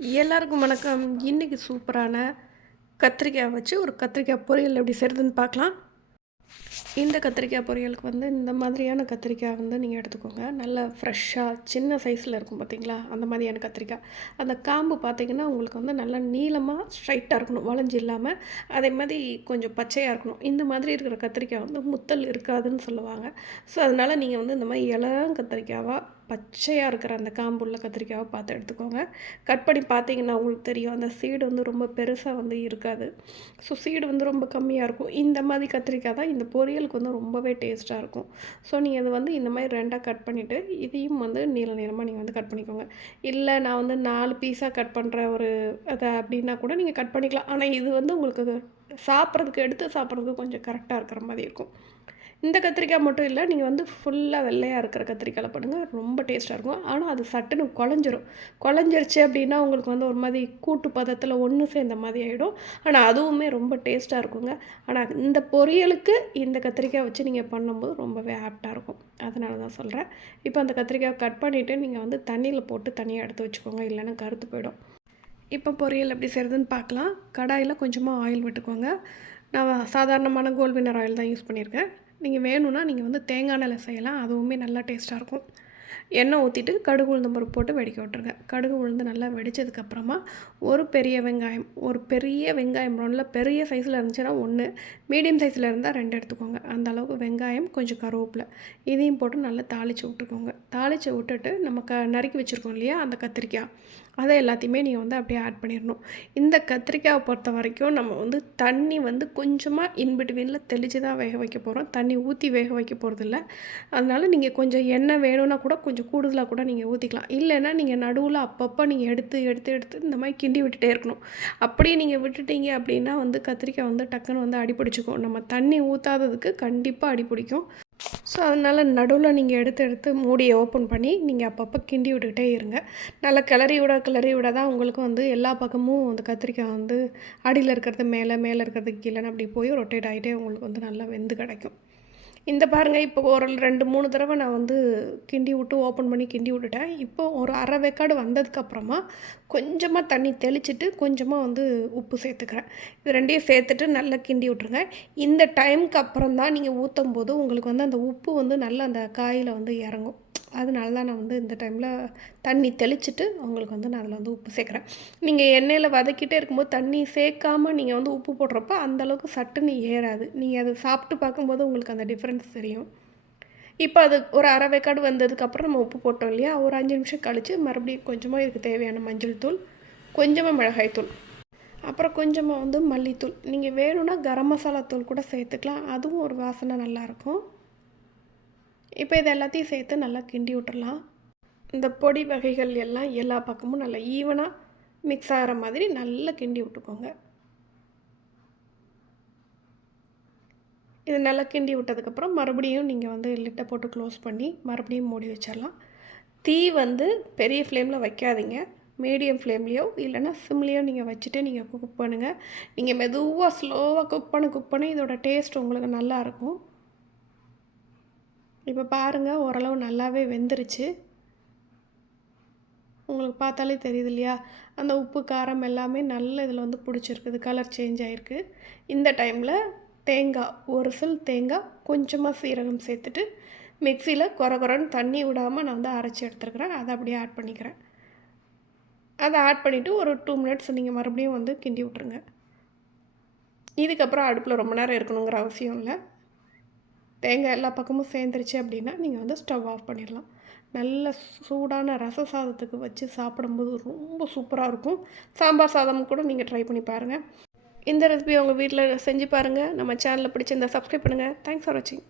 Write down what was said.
எல்லாருக்கும் வணக்கம். இன்றைக்கி சூப்பரான கத்திரிக்காய் வச்சு ஒரு கத்திரிக்காய் பொரியல் எப்படி செய்கிறதுன்னு பார்க்கலாம். இந்த கத்திரிக்காய் பொரியலுக்கு வந்து இந்த மாதிரியான கத்திரிக்காய் வந்து நீங்கள் எடுத்துக்கோங்க. நல்லா ஃப்ரெஷ்ஷாக சின்ன சைஸில் இருக்கும் பார்த்தீங்களா அந்த மாதிரியான கத்திரிக்காய். அந்த காம்பு பார்த்தீங்கன்னா உங்களுக்கு வந்து நல்லா நீளமாக ஸ்ட்ரைட்டாக இருக்கணும் வளைஞ்சு இல்லாமல் அதே மாதிரி கொஞ்சம் பச்சையாக இருக்கணும். இந்த மாதிரி இருக்கிற கத்திரிக்காய் வந்து முத்தல் இருக்காதுன்னு சொல்லுவாங்க. ஸோ அதனால் நீங்கள் வந்து இந்த மாதிரி இளம் கத்திரிக்காவாக பச்சையாக இருக்கிற அந்த காம்புள்ள கத்திரிக்காவை பார்த்து எடுத்துக்கோங்க. கட் பண்ணி பார்த்தீங்கன்னா உங்களுக்கு தெரியும் அந்த சீடு வந்து ரொம்ப பெருசாக வந்து இருக்காது. ஸோ சீடு வந்து ரொம்ப கம்மியாக இருக்கும். இந்த மாதிரி கத்திரிக்காய் தான் இந்த பொரியலுக்கு வந்து ரொம்பவே டேஸ்ட்டாக இருக்கும். ஸோ நீங்கள் அது வந்து இந்த மாதிரி ரெண்டாக கட் பண்ணிவிட்டு இதையும் வந்து நீள நீளமாக நீங்கள் வந்து கட் பண்ணிக்கோங்க. இல்லை நான் வந்து நாலு பீஸாக கட் பண்ணுற ஒரு அதை அப்படின்னா கூட நீங்கள் கட் பண்ணிக்கலாம். ஆனால் இது வந்து உங்களுக்கு சாப்பிட்றதுக்கு எடுத்து சாப்பிட்றதுக்கு கொஞ்சம் கரெக்டாக இருக்கிற மாதிரி இருக்கும். இந்த கத்திரிக்காய் மட்டும் இல்லை நீங்கள் வந்து ஃபுல்லாக வெள்ளையாக இருக்கிற கத்திரிக்காயில் பண்ணுங்கள் ரொம்ப டேஸ்ட்டாக இருக்கும். ஆனால் அது சட்டுன்னு குழஞ்சிரும். குழஞ்சிருச்சு அப்படின்னா உங்களுக்கு வந்து ஒரு மாதிரி கூட்டு பதத்தில் ஒன்று சேர்ந்த மாதிரி ஆகிடும் ஆனால் அதுவுமே ரொம்ப டேஸ்ட்டாக இருக்குங்க. ஆனால் இந்த பொரியலுக்கு இந்த கத்திரிக்காய் வச்சு நீங்கள் பண்ணும்போது ரொம்பவே ஆப்டாக இருக்கும். அதனால தான் சொல்கிறேன் இப்போ அந்த கத்திரிக்காய் கட் பண்ணிவிட்டு நீங்கள் வந்து தண்ணியில் போட்டு தனியாக எடுத்து வச்சுக்கோங்க. இல்லைன்னா கருத்து போயிடும். இப்போ பொரியல் எப்படி செய்கிறதுன்னு பார்க்கலாம். கடாயில் கொஞ்சமாக ஆயில் விட்டுக்கோங்க. நான் சாதாரணமான கோல்வினர் ஆயில் தான் யூஸ் பண்ணியிருக்கேன். நீங்கள் வேணும்னா நீங்கள் வந்து தேங்காய் எண்ணெயில் செய்யலாம். அதுவுமே நல்லா டேஸ்ட்டாக இருக்கும். எண்ணெய் ஊற்றிட்டு கடுகு உளுந்து பருப்பு போட்டு வெடிக்க விட்ருங்க கடுகு உளுந்து நல்லா வெடித்ததுக்கப்புறமா ஒரு பெரிய வெங்காயம் ஒரு பெரிய வெங்காயம் நல்ல பெரிய சைஸில் இருந்துச்சுன்னா ஒன்று மீடியம் சைஸில் இருந்தால் ரெண்டு எடுத்துக்கோங்க. அந்த அளவுக்கு வெங்காயம் கொஞ்சம் கருவேப்பில் இதையும் போட்டு நல்லா தாளித்து விட்டுக்கோங்க. தாளித்து விட்டுட்டு நம்ம க நறுக்கி வச்சுருக்கோம் இல்லையா அந்த கத்திரிக்காய். அதை எல்லாத்தையுமே நீங்கள் வந்து அப்படியே ஆட் பண்ணிடணும். இந்த கத்திரிக்காயை பொறுத்த வரைக்கும் நம்ம வந்து தண்ணி வந்து கொஞ்சமாக இன்பிட்வீனில் தெளித்து தான் வேக வைக்க போகிறோம் தண்ணி ஊற்றி வேக வைக்க போகிறதில்ல அதனால் நீங்கள் கொஞ்சம் எண்ணெய் வேணும்னா கூட கொஞ்சம் கூடுதலாக கூட நீங்கள் ஊற்றிக்கலாம் இல்லைன்னா நீங்கள் நடுவில் அப்பப்போ நீங்கள் எடுத்து எடுத்து எடுத்து இந்த மாதிரி கிண்டி விட்டுட்டே இருக்கணும். அப்படியே நீங்கள் விட்டுட்டீங்க அப்படின்னா வந்து கத்திரிக்காய் வந்து டக்குன்னு வந்து அடிப்பிடிச்சிக்கும் நம்ம தண்ணி ஊற்றாததுக்கு கண்டிப்பாக அடிப்பிடிக்கும் ஸோ அதனால் நடுவில் நீங்கள் எடுத்து எடுத்து மூடியை ஓப்பன் பண்ணி நீங்கள் அப்பப்போ கிண்டி விட்டுக்கிட்டே இருங்க. நல்லா கிளறி விட கிளறி விட தான் உங்களுக்கு வந்து எல்லா பக்கமும் அந்த கத்திரிக்காய் வந்து அடியில் இருக்கிறது மேலே மேலே இருக்கிறது கீழேன்னு அப்படி போய் ரொட்டேட் ஆகிட்டே உங்களுக்கு வந்து நல்லா வெந்து கிடைக்கும். இந்த பாருங்கள் இப்போ ஒரு ரெண்டு மூணு தடவை நான் வந்து கிண்டி விட்டு ஓப்பன் பண்ணி கிண்டி விட்டுட்டேன். இப்போ ஒரு அரை வேக்காடு வந்ததுக்கப்புறமா கொஞ்சமாக தண்ணி தெளிச்சிட்டு கொஞ்சமாக வந்து உப்பு சேர்த்துக்கிறேன். இது ரெண்டையும் சேர்த்துட்டு நல்லா கிண்டி விட்ருங்க இந்த டைமுக்கு அப்புறம் தான் நீங்கள் ஊற்றும் போது உங்களுக்கு வந்து அந்த உப்பு வந்து நல்லா அந்த காயில் வந்து இறங்கும். அதனால தான் நான் வந்து இந்த டைமில் தண்ணி தெளிச்சுட்டு உங்களுக்கு வந்து நான் அதில் வந்து உப்பு சேர்க்குறேன். நீங்கள் எண்ணெயில் வதக்கிட்டே இருக்கும்போது தண்ணி சேர்க்காமல் நீங்கள் வந்து உப்பு போடுறப்ப அந்தளவுக்கு சட்டுன்னு ஏறாது. நீங்கள் அதை சாப்பிட்டு பார்க்கும்போது உங்களுக்கு அந்த டிஃப்ரென்ஸ் தெரியும். இப்போ அது ஒரு அரை வேக்காடு வந்ததுக்கப்புறம் நம்ம உப்பு போட்டோம் இல்லையா? ஒரு அஞ்சு நிமிஷம் கழித்து மறுபடியும் கொஞ்சமாக இதுக்கு தேவையான மஞ்சள் தூள் கொஞ்சமாக மிளகாய் தூள் அப்புறம் கொஞ்சமாக வந்து மல்லித்தூள். நீங்கள் வேணும்னா கரம் மசாலா தூள் கூட சேர்த்துக்கலாம். அதுவும் ஒரு வாசனை நல்லாயிருக்கும் இப்போ இது எல்லாத்தையும் சேர்த்து நல்லா கிண்டி விட்டுறலாம். இந்த பொடி வகைகள் எல்லாம் எல்லா பக்கமும் நல்லா ஈவனாக மிக்ஸ் ஆகிற மாதிரி நல்லா கிண்டி விட்டுக்கோங்க. இது நல்லா கிண்டி விட்டதுக்கப்புறம் மறுபடியும் நீங்கள் வந்து லிட்டை போட்டு க்ளோஸ் பண்ணி மறுபடியும் மூடி வச்சிடலாம். தீ வந்து பெரிய ஃப்ளேமில் வைக்காதீங்க. மீடியம் ஃப்ளேம்லேயோ இல்லைனா சிம்லேயோ நீங்கள் வச்சுட்டு நீங்கள் குக் பண்ணுங்கள் நீங்கள் மெதுவாக ஸ்லோவாக குக் பண்ண குக் பண்ண இதோட டேஸ்ட் உங்களுக்கு நல்லாயிருக்கும் இப்போ பாருங்கள் ஓரளவு நல்லாவே வெந்துருச்சு. உங்களுக்கு பார்த்தாலே தெரியுது இல்லையா? அந்த உப்பு காரம் எல்லாமே நல்ல இதில் வந்து பிடிச்சிருக்குது கலர் சேஞ்ச் ஆகிருக்கு இந்த டைமில் தேங்காய் ஒரு சில் தேங்காய் கொஞ்சமாக சீரகம் சேர்த்துட்டு மிக்சியில் குறை குறைன்னு தண்ணி விடாமல் நான் வந்து அரைச்சி எடுத்துருக்குறேன். அதை அப்படியே ஆட் பண்ணிக்கிறேன். அதை ஆட் பண்ணிவிட்டு ஒரு டூ மினிட்ஸ் நீங்கள் மறுபடியும் வந்து கிண்டி விட்ருங்க இதுக்கப்புறம் அடுப்பில் ரொம்ப நேரம் இருக்கணுங்கிற அவசியம் இல்லை. தேங்காய் எல்லா பக்கமும் சேர்ந்துருச்சு அப்படின்னா நீங்கள் வந்து ஸ்டவ் ஆஃப் பண்ணிடலாம். நல்ல சூடான ரச சாதத்துக்கு வச்சு சாப்பிடும்போது ரொம்ப சூப்பராக இருக்கும். சாம்பார் சாதமும் கூட நீங்கள் ட்ரை பண்ணி பாருங்கள் இந்த ரெசிபி உங்கள் வீட்டில் செஞ்சு பாருங்கள் நம்ம சேனலில் பிடிச்சிருந்தா சப்ஸ்கிரைப் பண்ணுங்கள் தேங்க்ஸ் ஃபார் வாட்சிங்